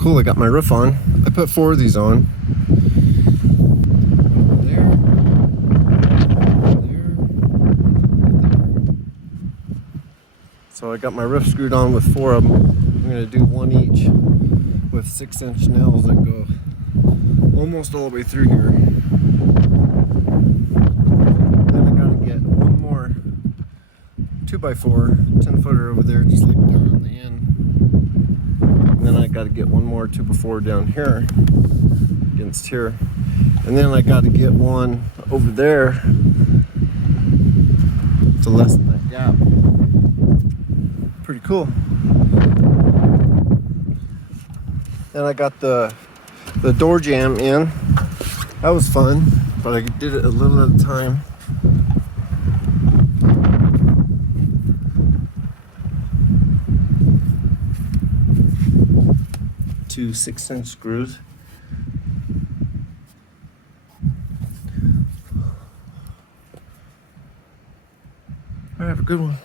cool, I got my roof on. I put 4 of these on. There. So I got my roof screwed on with 4 of them. I'm gonna do 1 each with 6-inch nails that go almost all the way through here. Then I gotta get 1 more 2x4 10-footer over there, just like down on the end. And then I gotta get 1 more 2x4 down here against here. And then I gotta get 1 over there to lessen that gap. Pretty cool. Then I got the door jamb in. That was fun, but I did it a little at a time. Two 6-inch screws. All right, have a good one.